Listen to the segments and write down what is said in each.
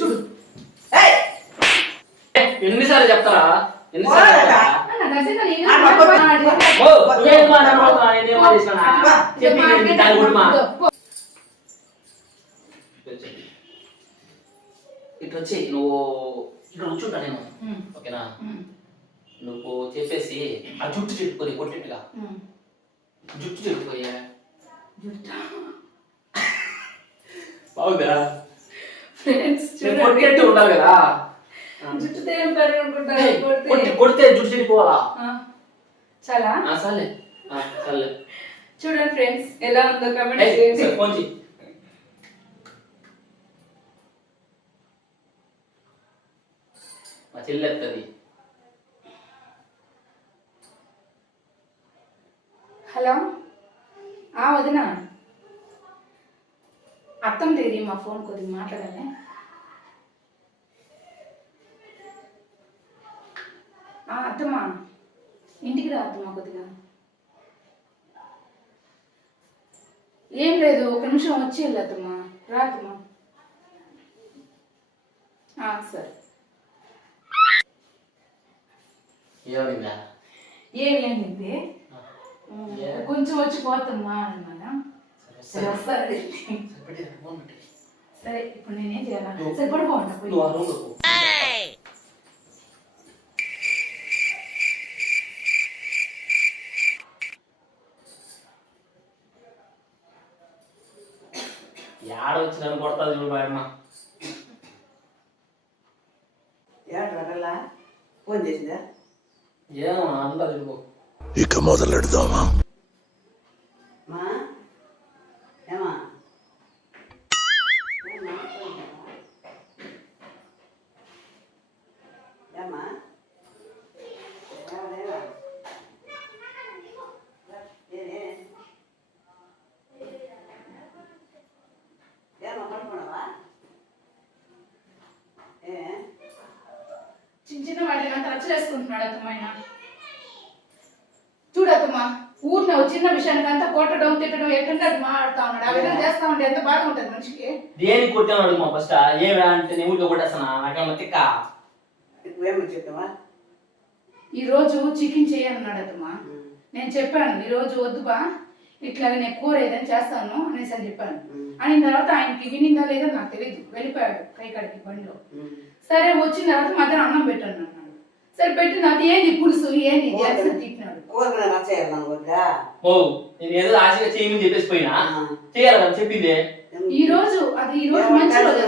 చూడు. ఎన్నిసార్లు చెప్తారా? ఇట్లా వచ్చి నువ్వు ఇక్కడ కూర్చుంటా నేను, ఓకేనా? నువ్వు చెప్పేసి ఆ జుట్టు చెట్టుకొని కొట్టిట్టుగా జుట్టు చెట్టుకోయా బాగుందా? కొట్టేట్టు ఉండాలి కదా, కొడితే జుట్టు చెడిపోవాలా? చాలా సర్లే సర్లే. చూడండి ఫ్రెండ్స్ ఎలా ఉందో కామెంట్ చేయండి. ఫోన్ చెయ్యి. మా చెల్లి ఎత్తది. హలో వదినా, అత్తం దేది మా ఫోన్ కొద్దిగా మాట్లాడాలి. అత్తమ్మా ఇంటికి రా అత్తమ్మా కొద్దిగా. ఏం లేదు, ఒక నిమిషం వచ్చి వెళ్ళు అత్తమ్మా. రా అత్తమ్మా. సరే. ఏమైంది? కొంచెం వచ్చి పోతామ్మా అన్నా. సరే వస్తారండి. సరే ఇప్పుడు నేనేం చేయాలా? సరే పడుకోండి. ఏడ వచ్చి నన్ను కొడతాది చూడు బాయమ్మ. ఏడలా ఫోన్ చేసిందా? ఏమో అంతా చూడు. ఇక మొదలెడదామా? ఏమా ఏమా చిన్న చిన్న వాటికి అంత రచ్చలేసుకుంటున్నాడు అత్తమ్మ. ఆయన చూడత్తమ్మా, ఊరిన చిన్న విషయానికి అంతా కొట్టడం తిట్టడం ఎట్టుంటే అది మాట్లాడుతా ఉన్నాడు. ఆ విధంగా చేస్తా ఉంటే ఎంత బాగా ఉంటుంది మనిషికి. దేనికి కొట్టాను మా ఫస్ట్ ఏమి అంటే నేను ఊరికే కొట్టేస్తానా? నాకేమన్నా తిక్క? చెప్పావా? ఈ రోజు చికెన్ చేయన్నాడు అత్తమ్మా. నేను చెప్పాను ఈ రోజు వద్దుబా, ఇట్లాగే నేను కూర ఏదైనా చేస్తాను అనేసి అని చెప్పాను. అయిన తర్వాత ఆయనకి వినిందా లేదా నాకు తెలియదు, వెళ్ళిపోయాడు కైకాడికి బండిలో. సరే వచ్చిన తర్వాత మధ్యాహ్నం అన్నం పెట్టాను అన్నాడు. సరే పెట్టిన అది ఏంది పులుసు ఏంది తిట్టినాడు. ఓ నేను ఏదో ఆశగా చేయమని చెప్పేసి పోయినా చేయాలి కదా చెప్పింది. ఈ రోజు మంచి రోజు,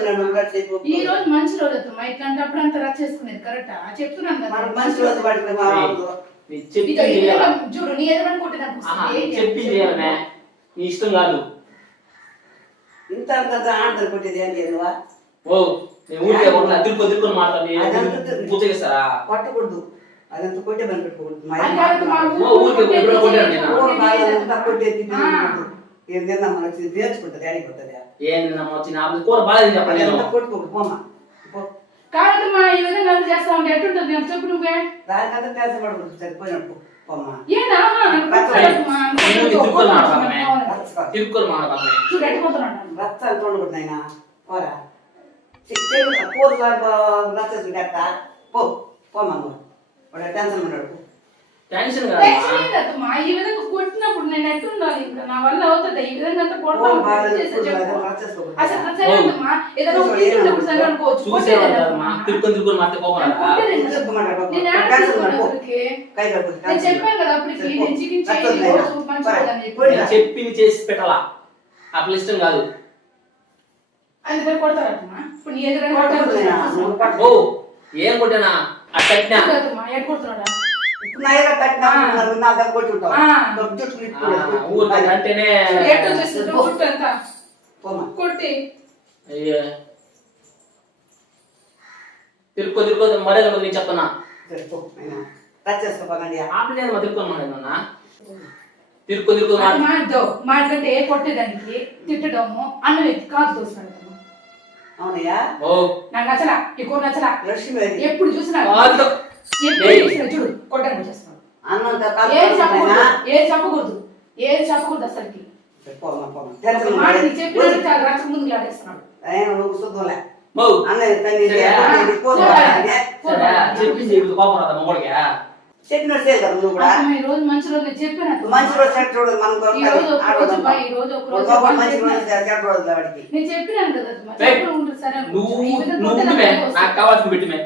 ఈ రోజు మంచి రోజు అత్తమ్మా. ఇట్లాంటప్పుడు అంత రచ్చ చేసుకునేది కరెక్టా? చెప్తున్నాను కదా చూడు, నీ ఎదురనుకుంటే చెప్పింది చేయాలనే నీ ఇష్టం కాదు. ఇంత ఆడతారు కొట్టేది ఏం చేయవా? ఓ నేను ఊరికే తిరుక్కొని మాట్లాడి పూజగిస్తారా? కొట్టకూడదు, అదంతా కొట్టే పని పెట్టుకోకూడదు. ఏదైనా మనకి నేర్చుకుంటుంది ఆడిపోతుంది. కూర బాగా చెప్పండి. కొట్టుకోకూడదు పోమా. కాదమ్మా, ఈ విధంగా చేస్తా ఉంటే ఎట్టుంటుంది నేను చెప్పు. నువ్వే దానికంతా టెన్షన్ పడకూడదు, సరిపోయినట్టు పోమా. చూడు ఎట్టుకుంటున్నాడు. రక్తాలు చూడకూడదు ఆయన పోరా. కూర రచ్చేసుకుంటే పో పోమా. వాడు టెన్షన్ పడ్డాడు. టెన్షన్ కాదమ్మా, ఈ విధంగా కొట్టినప్పుడు నేను ఎట్టుండాలి? ఇంకా నా వల్ల అవుతుంది. ఈ విధంగా అంతా కొడతాను చెప్పాను కదా అప్పటికి. నేను చికెన్ చెప్పింది చేసి పెట్టాలా? అట్లా ఇష్టం కాదు. అందుకని కొడతారమ్మా. ఇప్పుడు నీ ఎదురైనా ఓ ఏం కొట్టానా? అట్లా ఎట్ కొడుతున్నాడా? ఊరికంటేనే కొట్టి తిరుక్కో మరే నేను చెప్తున్నా. తిరుక్కో మాట్లాడితే కొట్టేదానికి తిట్టడము అన్నం ఎత్తి కాదు తోస్తున్నాడు. అవునయ్యా నాకు నచ్చలా, ఈ కూర నచ్చలా. ఎప్పుడు చూసినా చూడు కొట్టడానికి వచ్చేస్తున్నాడు. ఏం చెప్పకూడదు అసలుకి. చెప్పిన చాలా రచ్చ ముందుకు లాడేస్తున్నాడు. మౌ అన్నయ్య తల్లి సరే. కూర సరే చెప్పింది ఇప్పుడు కోపం రాదా మొగడికి చెప్పినట్టు చేయాలి కదా నువ్వు కూడా అత్తమ్మ, ఈ రోజు మంచి రోజు నేను చెప్పాను అత్తమ్మ. మంచి రోజు చెడ్డ రోజు మనం ఈ రోజు ఒక రోజు బా, ఈ రోజు ఒక రోజు బా అని మంచి రోజు చెప్పాను. చెడ్డ రోజు వాడికి నేను చెప్పినాను కదా అత్తమ్మ, ఏయ్, చెప్పకుండా ఉంటుంది సరే అనుకో. నువ్వు ఈ విధంగా నువ్వు ఉంటే ఉండుమే నాకు నాకు కావాల్సింది పెట్టుమే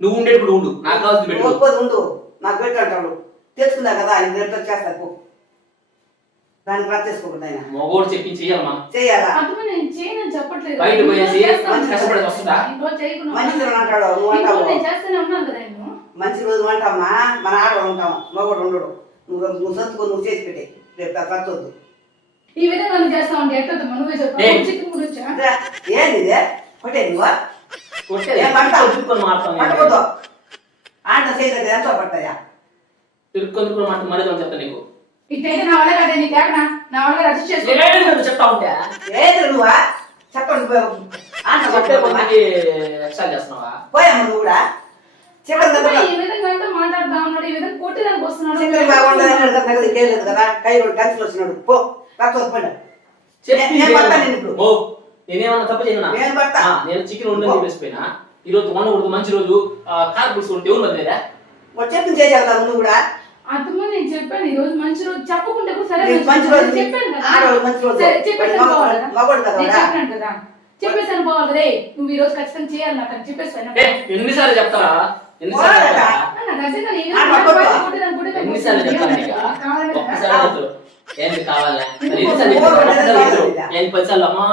నువ్వు ఉండేటప్పుడు ఉండు నాకు కావాల్సింది పెట్టు ఒప్పుకోదు ఉండు నాకు పెట్టంటాడు తెచ్చుకుందా కదా ఆయన రేపు చేస్తాకు దానికి రద్దు చేసుకోకూడదు ఆయన మగోడు చెప్పించి చెయ్యాలమ్మా చెయ్యాలా అత్తమ్మ, నేను చేయనని చెప్పట్లేదు. బయట ఈ రోజు పోయేసి చేస్తాను. మంచి కష్టపడేది వస్తుందా? ఈ రోజు చేయకుండా మంచి ఉన్నాను. రోజు అంటాడు నువ్వు ఈ రోజు అంటావు నేను చేస్తూనే ఉన్నాను కదా నేను. మంచి రోజు అంటామా మన ఆడవాళ్ళు ఉంటాం మగవాడు ఉండడు నువ్వు సత్తుకో నువ్వు చేసి పెట్టే రేపు రచ్చొద్దు ఈ విధంగా నువ్వు చేస్తా ఉంటే ఎట్లా నువ్వే ఏయ్. చెప్పు చికెన్ గురించా? ఏంది ఇదే కొట్టే నువ్వు కొట్టేది ఏం పడతావు? తిరుక్కొని మాట్లాడతాను పట్టుకోద్దు ఆట చేయలేదు ఎంతో పడతాయా తిరుక్కొని మాట్లాడు మరీ చెప్తాను నీకు ఇట్టయితే నా వల్ల కదా నీకు ఏమన్నా నా వల్ల అడ్జస్ట్ చేసుకో. ఏంటి నువ్వు చెప్తా ఉంటే ఏది నువ్వా చెప్పండి ఆట చెప్పే పట్టుకోమా కొద్దికి ఎక్స్ట్రా చేస్తున్నావా పోయాము నువ్వు కూడా చికెన్ అత్తమ్మ, దగ్గర ఈ విధంగా అంతా మాట్లాడుతా ఉన్నాడు, ఈ విధంగా కొట్టేదానికి వస్తున్నాడు. చికెన్ బాగుండదు ఇంకేలేదు కదా కై కలిసి వచ్చినాడు పో రచ్చ వద్దు చెప్పి నేను పడతాను నేను ఇప్పుడు ఓ నేనేమన్నా తప్పు చేయనా నేను పడతా నేను చికెన్ ఉండని చెప్పేసిపోయినా ఈ రోజు వండకూడదు మంచి రోజు కార్ పులుసు ఎవరు వదిలేదా చెప్పింది చేసేదా నువ్వు కూడా అత్తమ్మ, నేను చెప్పాను ఈ రోజు మంచి రోజు చెప్పకుంటే కూడా సరే నీకు మంచి రోజు నేను చెప్పాను కదా. ఆడవాళ్ళు మంచి రోజు సరే, చెప్పేసాను పోవాలి కదా. మగవాడు కదా నేను వాడా? చెప్పాను కదా, చెప్పేసాను పోవాలి కదా. ఏయ్, నువ్వు ఈ రోజు ఖచ్చితంగా చేయాలి నాకు అని చెప్పేసాను. ఎన్నిసార్లు చెప్తారా ఎన్నిసార్లు పోరాడతా. చెప్తారా? నాకు అర్థం కాదు, ఈ ఆ, విధంగా పట్టుకో. కొట్టేదానికి కూడా నాకు ఎన్నిసార్లు చెప్తాను నీకు కావాలి కదా. ఒక్కసారి వద్దు. ఏంటి కావాలా మరి ఎందుకు ఎన్నిసార్లు ఓవర్ చెప్తారు? అనేది ఒక్కసారి వద్దు. లేదా? ఏంటి 10 సార్లు అమ్మా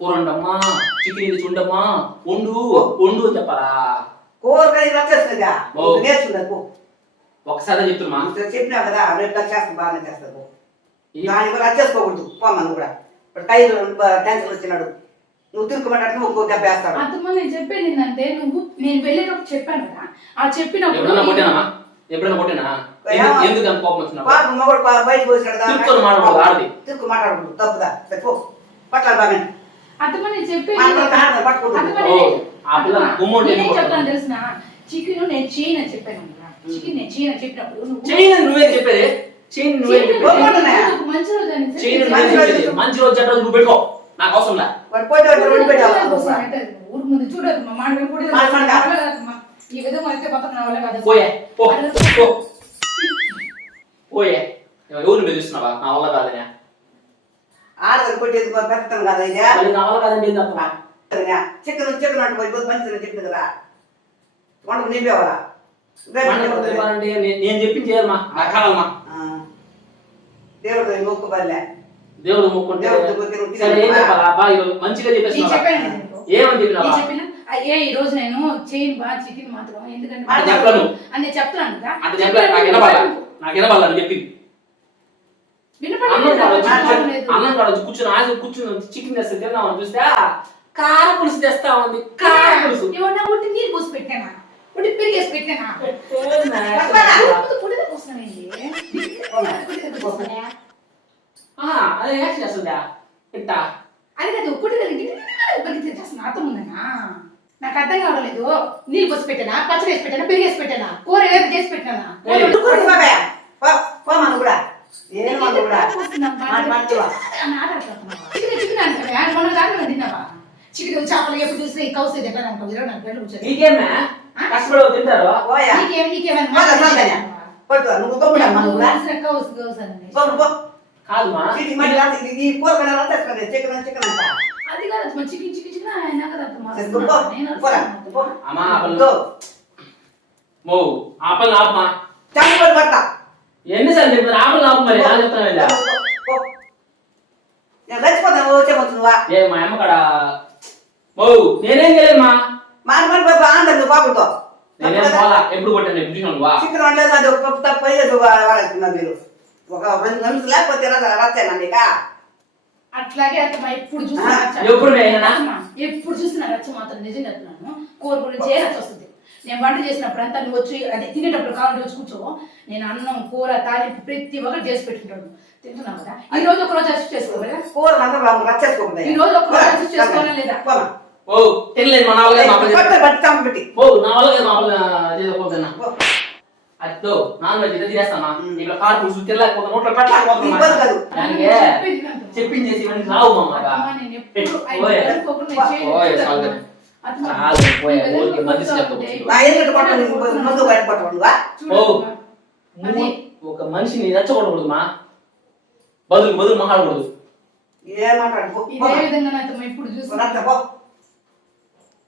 కూర వండమ్మా చికెన్ ఇది చూడమ్మా వండు వండు అని చెప్పాలా కూరగాయ వచ్చేస్తుందిగా ఓ. నేర్చుకుందా ఒకసారి చెప్తున్నా చెప్పినా కదా రేపు చేస్తాను బాగానే చేస్తాను ఈ దాని కూడా వచ్చేసుకోకూడదు పోమని కూడా ఇప్పుడు టైర్ టెన్షన్ వచ్చినాడు నువ్వు తిరుక్కుమంటే ఇంకో దెబ్బ వేస్తాడు అత్తమ్మ, నేను చెప్పేది ఏంటంటే నువ్వు నేను వెళ్ళేటప్పుడు చెప్పాను కదా, ఆ చెప్పినప్పుడు ఎప్పుడైనా కొట్టినామా ఎప్పుడైనా కొట్టినా ఎందుకు అంత కోపం వచ్చినా పాప మగడు బయటకు వచ్చినాడు తిరుక్కొని మాట్లాడకూడదు, ఆడది. తిరుక్కు మాట్లాడకూడదు తప్పుదా పో పట్ల బాగా అత్తమ్మ, నేను చెప్పేది మాట్లాడుతా పట్టుకుంటుంది అత్తమ్మ, ఓ, ఆ పిల్ల గుమ్మ ఉంటే నేనేం ఎందుకు చెప్తాను తెలిసిన చికెన్ నేను చేయను అని చెప్పాను కదా. చికెన్ నేను చేయను అని చెప్పినప్పుడు నువ్వు చేయను నువ్వేం చెప్పేది చేయను నువ్వేం చేయను చెప్పేది అంటే ఒక మంచి రోజు అని చెప్పి చేయను మంచి నువ్వేం రోజు చెప్పేది మంచి రోజు చెడ్డ రోజు నువ్వు పెట్టుకో నాకు అవసరం లే వాడు పోటీ రెండు పెట్టావు ఊరు ముందు చూడదు మా మాట కూడా మాట. ఈ విధంగా అయితే మొత్తం నా వల్ల కాదు. పోయే పో పో పోయే ఎవరిని బెదిరిస్తున్నావా నా వల్ల కాదనే ఆడదని కొట్టేది పెడతాను కదా ఇదే మళ్ళీ నా వల్ల కాదండి ఏంది అర్థమా చికెన్ అంటే పోయి మంచిగా చెప్పింది కదా వంటకు నింపేవారా అంటే నేను చెప్పింది చేయాలమ్మా నాకు కావాలమ్మా దేవుడు మొక్కు బల్లే దేవుడు మొక్కుంటే దేవుడు మొక్కు సరే ఏం చెప్పాలా బా ఈరోజు మంచిగా నేను చెప్పేస్తున్నావా చెప్పాను కదా నీకు. ఏమని నేను చెప్పినావా చెప్పిన అయ్యే ఈ రోజు నేను చేయను బా చికెన్ మాత్రం ఎందుకంటే అంటే చెప్పను. అని నేను చెప్తున్నాను కదా. అంటే చెప్పలేదు నాకు వినపడాల నాకు వినపడాల అని చెప్పింది అన్నం వినపడలేదు. అన్నం కాడ కూర్చుని చికెన్ తెస్తే తిన్నామని చూస్తే కార పులుసు తెస్తా ఉంది కార పులుసు ఏమన్నా ఉట్టి నీరు పోసి పెట్టానా ఉట్టి పెరిగేసి పెట్టానా పుడితే పోస్తున్నానండి అదే యాక్షన్ చేస్తుందా ఇట్టా అది కాదు పుట్టి చేస్తున్నా అర్థం ఉందన్నా నాకు అర్థం కావట్లేదు. నీళ్ళు పోసి పెట్టానా పచ్చడి వేసి పెట్టానా పెరిగేసి పెట్టానా కూర ఏదో చేసి పెట్టానా పోమను కూడా ఏం మనం కూడా చికెన్ చేపలు ఎప్పుడు చూస్తే ఈ కౌస్ ఎట్లా అనుకో 24 గంటలు కూర్చొని నీకేమే కష్టపడి తింటారు పోయా పట్టు నువ్వు గమ్ముడమ్మా నువ్వు కూడా కౌస్ కౌస్ అని పో పో కాదుమా చీటి మళ్ళీ రాత్రి ఈ కూరగాయలు అంతా తెచ్చుకోండి చికెన్ చికెన్ అంట అది కాదు చికెన్ చికెన్ చికెన్ ఆయన కదా సరే, పో, పోరా, పో. అమ్మా ఆపలు దో, మో ఆపలు ఆపమా చంపలు పట్ట ఎన్నిసార్లు చెప్పారు ఆపలు ఆపు మరి ఎలా చెప్తాను పో. నేను చచ్చిపోతాను వచ్చేపోతు నువ్వా ఏ మా అమ్మ కాడ మో నేనేం చేయలేమ్మా మానమని పోయి ఆంధ్ర నువ్వు బాబుతో నేనేం పోలా ఎప్పుడు కొట్టాను ఎప్పుడు చూసాను వా చికెన్ వండలేదు అది ఒక కప్పు తప్ప వాడేస్తున్నా మీరు ఒక 2 నిమిషాలు లేకపోతే రాచ్చాను నీకా అట్లాగే అత్తమ్మ ఎప్పుడు చూసినా రచ్చ. ఎప్పుడు నేనా? అత్తమ్మ, ఎప్పుడు చూసినా రచ్చ మాత్రం నిజం చెప్తున్నాను. కూర గురించి ఏ రచ్చ వస్తుంది. నేను వంట చేసినప్పుడు అంతా నువ్వు వచ్చి అంటే తినేటప్పుడు కావాలి వచ్చి కూర్చో నేను అన్నం కూర తాలింపు ప్రతి ఒక్కటి చేసి పెట్టుకుంటాను తింటున్నావు కదా. ఈ రోజు ఒక రోజు అరెస్ట్ చేసుకోవాలా కూర అందరూ రచ్చేసుకోకుండా ఈ రోజు ఒక రోజు అరెస్ట్ చేసుకోవాలా లేదా ఓ తినలేదు మా నావల్ల బట్టి చంపబెట్టి ఓ నా వల్ల మా చేసుకోపోతున్నా అదో నాన్ వెజ్ తినేస్తామా ఇక్కడ కార్ పులుసు తినలేకపోతే నోట్లో ఇబ్బంది కాదు. పెట్టలేకపోతున్నా చెప్పింది చేసి ఇవన్నీ రావు మా అత్తమ్మ, నేను ఎప్పుడు ఓయ్. అనుకోకుండా నేను చేయను. అత్తమ్మ, చాలు, పోయా, ఈ విధంగా ఊరికే మంచి కొడుతూ చెప్పకు. ఉంటే నా ఎదురు పట్టాలి ముందు బయట పట్టకుండా చూడు ఓ. అత్తమ్మ, అది ఒక మనిషిని రెచ్చగొట్టకూడదు మా, బదులు మాట్లాడకూడదు. ఏం మాట్లాడు ఇదే విధంగా అత్తమ్మ ఇప్పుడు చూసి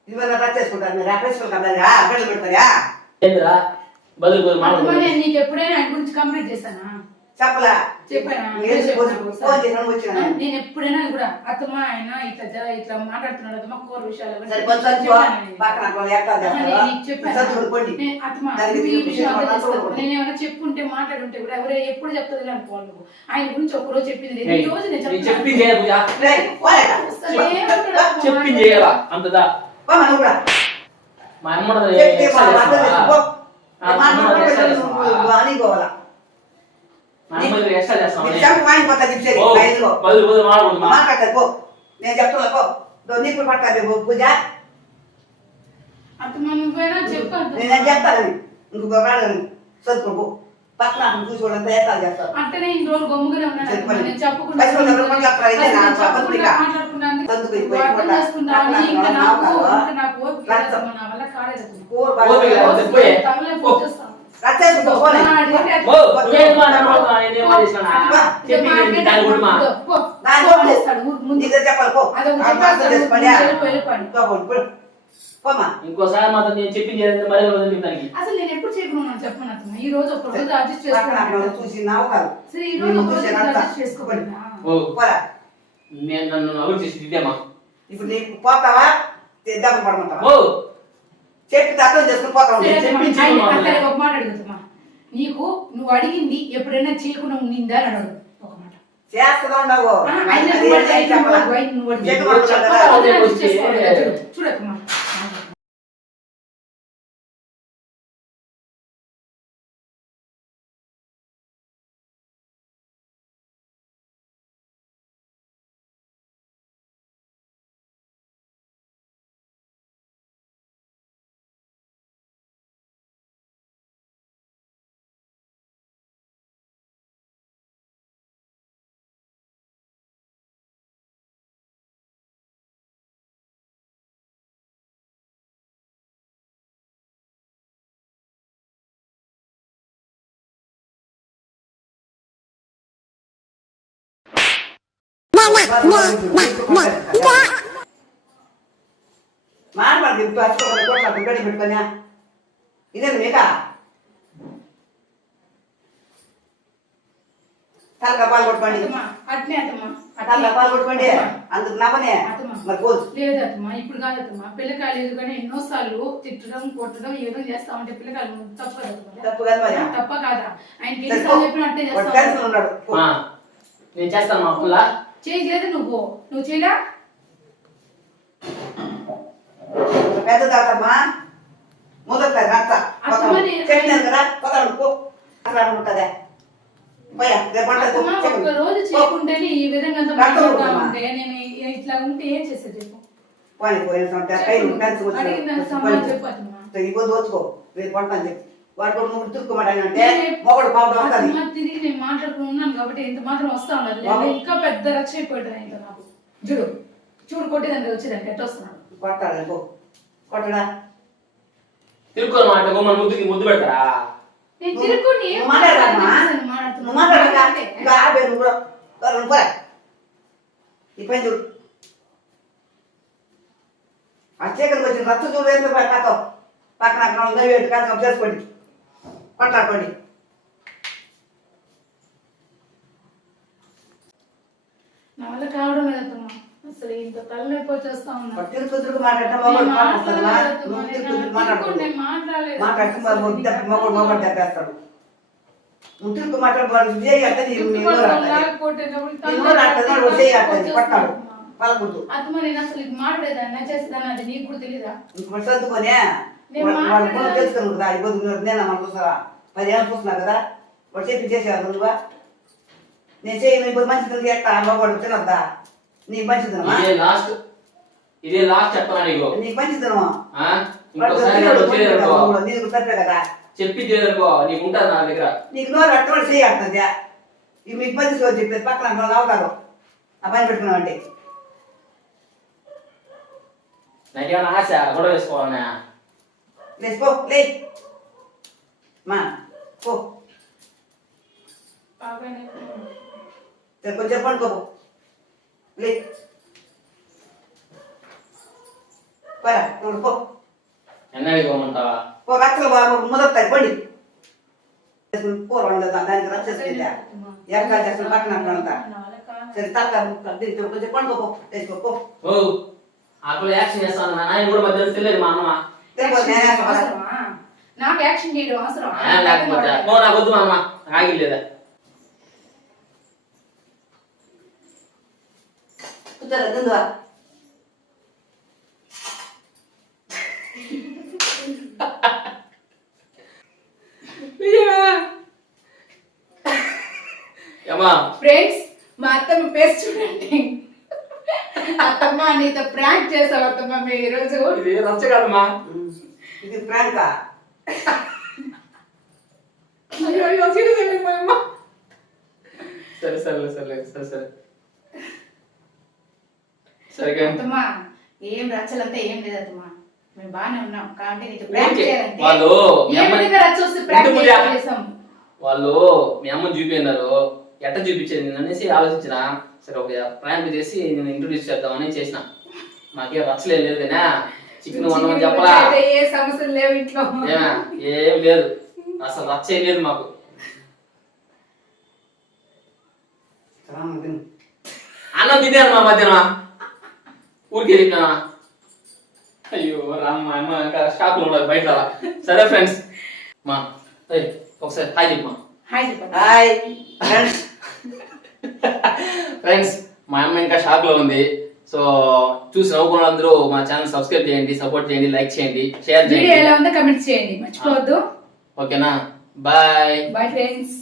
ఇవన్నీ రద్దు చేసుకుంటారు మీరు అప్రేసుకుంటారు కదా అడ్డలు పెడతారా ఏందిరా బదులు అత్తమ్మ, మాట్లాడకూడదు. నేను నీకు ఎప్పుడైనా ఆయన గురించి కంప్లీట్ చేశానా? చెప్పలా చెప్పానా? ఫోన్ చేసిన వచ్చిన నేను ఎప్పుడైనా కూడా అత్తమ్మ ఆయన ఇట్లా మాట్లాడుతున్నాడు అత్తమ్మ కూర విషయాలు అవన్నీ సరే కొంచెం చెప్పాను నేను. పక్కన ఎట్లా నేను నీకు చెప్పాను. చదువుకోండి నేను అత్తమ్మ, దానికి నువ్వు ఈ తీసుకొచ్చి విషయం అర్థం మాట్లాడుకో. చేసుకో. నేను ఏమైనా చెప్పుంటే మాట్లాడుంటే కూడా ఎవరు ఎప్పుడు చెప్తుంది అనుకోవాలి నువ్వు. ఆయన గురించి ఒక్కరోజు చెప్పింది లేదు. ఈ రోజు నేను నీ చెప్పింది చేయ పూజ, అసలు ఏమంటాడు అత్తమ్మ? చెప్పింది చేయాలా అంతదా. నువ్వు కూడా మా అమ్మ ఉన్నది చెప్తే ఎక్స్ట్రా చేస్తావా? అనుకోవాలా మా అమ్మ దగ్గర ఎక్స్ట్రా చేస్తావా? చెప్పు మాయిపోతా చెప్పేది ఓ, బదులు మాట్లాడకూడదు మా. మాట్లాడతారు పో నేను చెప్తున్నా పో నీకు పడతాను పూజ అత్తమ్మ, నువ్వైనా చెప్పు అత్తమ్మ. నేను చెప్తాను ఇంకొక రాడు చదువుకో పక్కన చూసుకోవడంతా ఏతాలు చేస్తాను అట్టనే ఇన్ని రోజులు గమ్ముగానే ఉన్నాను అత్తమ్మ. నేను చెప్పకుండా పైసలు ఎవరు చెప్తారు అయితే నా చెప్పకుండా పత్రిక మాట్లాడకుండా చదువుకు నువ్వు పోయి అర్థం పోతా. చేసుకుంటావని పక్కన ఇంకా ఉన్నావు నాకు ఓపిక లేదు అత్తమ్మ. నా వల్ల కాలేదు అత్తమ్మ. ఓపిక లేదు. పోయే. తగలే చేస్తాను. రచ్చేసుకో పోలే ఓ, నువ్వేం మాట్లాడకూడదు, నేనేం మాట్లాడినా? చెప్పింది దాని గురించి మా. నీదే చెప్పాలి పో అర్థం చేసుకోండి పోమా అసలు ఇంకోసారి మాత్రం నేను చెప్పింది చేయాలంటే మరీ వదిలి దానికి. నేను ఎప్పుడు చేయకుండా చెప్పను అత్తమ్మ. ఈ రోజు ఒక రోజు అడ్జస్ట్ పక్కన చేసుకోవాలి. చూసి నవ్వుతారు సరే ఈ రోజు ఒక రోజు అడ్జస్ట్ చేసుకోవాలి. ఓ, పోరా నేను నన్ను అభివృద్ధి చేసి దిద్దామా. ఇప్పుడు నీకు పోతావా దెబ్బ పడమంటావా ఓ, చెప్పి అర్థం చేసుకుని పోతావు సరే అత్తమ్మ, చెప్పించి ఆయన మాట్లాడు. అత్తయ్య ఒక మాట అడుగుతామా. నీకు నువ్వు అడిగింది ఎప్పుడైనా చేయకుండా ఉండిందా అని అడుగు ఒక మాట. చేస్తూ ఉండవు ఆయన అది నువ్వు ఏం అడిగి, చెప్పాలా? నువ్వు అడిగి. చెప్పు మాట్లాడు కదా. అదే adjust చేసుకోవాలి కదా. చూడమ్మా. మాట్లాడి గడి పెట్టుకోనా ఇదే మీకా తలక పాలు కొట్టుకోండి అత్తమ్మ, అట్నే అత్తమ్మ. తలక పాలు కొట్టుకోండి అందుకు నవ్వనే అత్తమ్మ. మరి పోదు లేదమ్మా ఇప్పుడు కాదమ్మా. పిల్లకాయలు ఎదుగుగానే ఎన్నోసార్లు తిట్టడం కొట్టడం ఈ విధంగా చేస్తా ఉంటే పిల్లకాయలు తప్పు కదా. తప్పు కదా మరి తప్ప కాదా? ఆయనకి ఎన్నిసార్లు చెప్పినట్టే వాడు చేస్తా టెన్షన్ ఉన్నాడు మా, నేను చేస్తాను మా పుల్లా. చేయలేదు నువ్వు చేయలా. పెద్ద తాతమ్మా మొదట నచ్చ అత్తమ్మ, నేను- చెప్పినాను కదా పదహారు పో అట్లా ఉంటుందా పోయా రేపు అత్తమ్మ, ఒక్క రోజు చేయకుంటేనే ఈ విధంగా అంతా రక్తం మాట్లాడుతా ఉంటుందా? ఉంటే నేను ఇట్లా ఉంటే ఏం చేసేది చెప్పు. పోయి పోయిన అడిగిన దానికి సమాధానం చెప్పు అత్తమ్మ. ఇప్పుడు వచ్చుకో రేపు పడతాను చెప్పి వాడు కూడా నువ్వు తిరుక్కోమంటే మొగడు పాపం వస్తుంది అత్తమ్మ, తిరిగి నేను మాట్లాడుకుని ఉన్నాను కాబట్టి ఎంత మాత్రం వస్తా ఉన్నది లేదు. ఇంకా పెద్ద రక్ష అయిపోయాడు ఆయన నాకు. చూడు కొట్టేదానికి వచ్చేదానికి ఎట్ట వస్తున్నాడు. కొట్టాడు పో కొట్టడా తిరుక్కోని మాట మన ముద్దు పెడతారా? నేను తిరుక్కొని ఏం నువ్వు మాట్లాడమ్మా. మాట్లాడుతున్నాను. నువ్వు మాట్లాడగా ఇంకా ఆపే నువ్వు కూడా నువ్వు పోరా ఈ పని చూడు ఆ చీకటికి వచ్చిన రచ్చ చూడు ఎంత కథ పక్కన అక్కడ నవ్వేటు కథ చేసుకోండి కొట్లాడుకోండి నా వల్ల కావడం లేదు అత్తమ్మ. అసలు ఇంత తలనొప్పి వచ్చేస్తా ఉన్నా. తిరుగు మాట్లాడితే మొగడు పాపొస్తుందా నువ్వు తిరుగు మాట్లాడుకో మాట్లాడితే మొగడు మొగడు తెప్పేస్తాడు నువ్వు తిరుగు మాట్లాడుకోవాలి చేయి అంటే పట్టాడు పలకూడదు అత్తమ్మ, నేను అసలు ఇది మాట్లాడేదాన్ని చేసేదాన్ని అది నీకు కూడా తెలీదా? ఇంక సర్దుకొని వాడు ఫోన్ తెలుసుకున్నావు కదా ఇబ్బంది నేను మనం చూసావా 10 ఏళ్ళు చూస్తున్నా కదా వాడు చెప్పి చేసేవాడు నువ్వా నేను చేయను ఇప్పుడు మంచిది ఎట్టా మగవాడు తినద్దా నీకు మంచిదనమా ఇదే లాస్ట్ చెప్తాను నీకు. నీకు మంచిదనమా ఆ? ఇంకోసారి నన్ను వచ్చేదనుకో, నీకు తప్పే కదా చెప్పి చేయదనుకో నీకు ఉంటుంది నా దగ్గర. నీకు నోరు అట్టవాడు చేయాడుతుంది ఇవి మీకు మంచి చెప్పేది పక్కన నవ్వుతారు ఆ పని పెట్టుకున్నావు అంటే నాకేమైనా ఆశ గొడవ వేసుకోవాలన్నా లేచిపో లే మా పో కొంచెం పండుకోపో లే పరా పో ఎన్నడికి పోమంటావా పో రచ్చలు మొదలుతాయి పండి పోరండి దానికి రచ్చేసుకుంటా ఎక్కడ చేస్తున్న పక్కన అంతా సరే తలకాయ కొంచెం పండుకోపో లేచిపో ఓ అప్పుడు యాక్షన్ చేస్తాను ఆయన కూడా మధ్య తెలియదు మా అమ్మ అవసరమా? నాకు యాక్షన్ చేయడం అవసరం లేకపోతే ఓ నాకు వద్దు మా అమ్మ ఆగి లేదా కూర్చోరా తిందువా ఏమా ఫ్రెండ్స్ మా అత్తమ్మ పేరు చూడండి. అత్తమ్మ నీతో ప్రాంక్ చేసావు అత్తమ్మ మేము ఈరోజు. ఇది రచ్చ కాదమ్మా ఇది ప్రాంకా అయ్యో, అయ్యో, serious అయిపోయింది మా అమ్మ. సరే సరే సరే సరే సరే సరే అత్తమ్మ ఏం రచ్చలంతా ఏం లేదు అత్తమ్మ, మేము బాగానే ఉన్నాం. కాబట్టి నీతో ప్రాంక్ ఓకే. చేయాలంటే వాళ్ళు మీ ఏ అమ్మని- విధంగా రచ్చ వస్తే ప్రాంక్ ఎందుకు చేసాం. వాళ్ళు మీ అమ్మని చూపిన్నారు ఎట్ట చూపించేది నేను అనేసి ఆలోచించిన. సరే ఒక ప్రాంక్ చేసి నేను ఇంట్రొడ్యూస్ చేద్దామని చేసిన. నాకేం రచ్చలేదు లేదు కానీ చికెన్ వండమని చెప్పలా అయితే ఏ సమస్యలు లేవు ఇంట్లో. ఏమా ఏం లేదు అసలు రచ్చ ఏం లేదు మాకు. అన్నం తిన్నాను మా మధ్యాహ్నం ఊరికి వెళ్ళినా. అయ్యో రామ్ మా అమ్మ ఇంకా షాప్ లో ఉండదు బయట రాలా. సరే ఫ్రెండ్స్ మా ఏయ్, ఒకసారి హాయ్ చెప్పమా. హాయ్ చెప్పండి. హాయ్ ఫ్రెండ్స్ ఫ్రెండ్స్ మా అమ్మ ఇంకా షాక్ లో ఉంది. సో చూసి నవ్వుకున్న అందరూ మా ఛానల్ సబ్స్క్రైబ్ చేయండి, సపోర్ట్ చేయండి, లైక్ చేయండి, షేర్ వీడియో చేయండి. ఎలా ఉందో కమెంట్ చేయండి, మర్చిపోవద్దు. ఓకేనా? బాయ్. Bye friends.